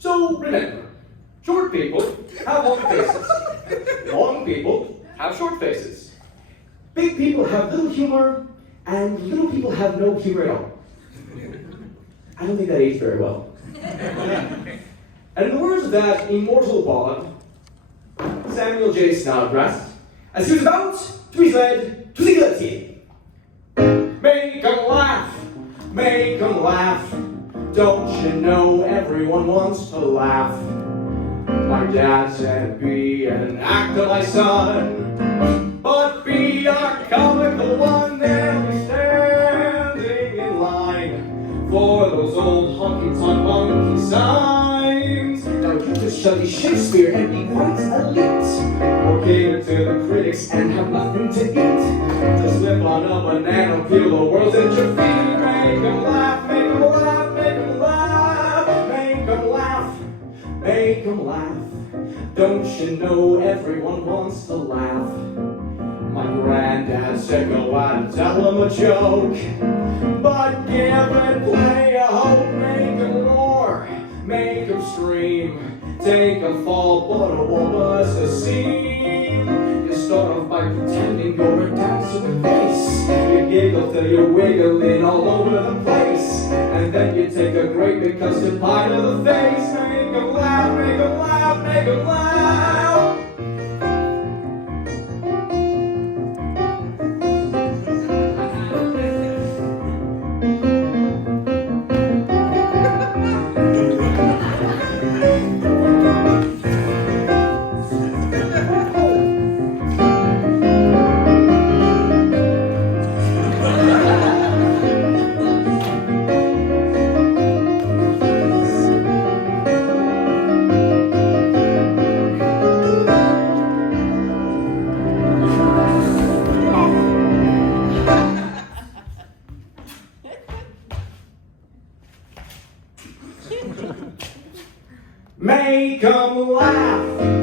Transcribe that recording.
So remember, short people have long faces. Long people have short faces. Big people have little humor, and little people have no humor at all. I don't think that aged very well. And in the words of that immortal bard, Samuel J. Snodgrass, as he was about to be led to the guillotine. Make 'em laugh, make 'em laugh. Don't you know everyone wants to laugh? My dad said, be an actor, my son, but be a comical one. They'll be standing in line for those old honky-tonk monkey signs. Now you just study Shakespeare and be quite elite, or cater to the critics and have nothing to eat. Just slip on a banana, peel the world at your feet. Make 'em laugh, make 'em laugh, make 'em laugh, make 'em laugh, make 'em laugh. Don't you know everyone wants to laugh? My granddad said go out and tell him a joke, but give it plenty of hope. Make 'em roar, make 'em scream, take a fall, but it won't bust a seam. You start off by pretending you're a dancer with grace. You giggle till you're wiggling all over the place, and then you take a break because you're pie to the face. Make 'em laugh, make 'em laugh, make 'em laugh. Make 'em laugh.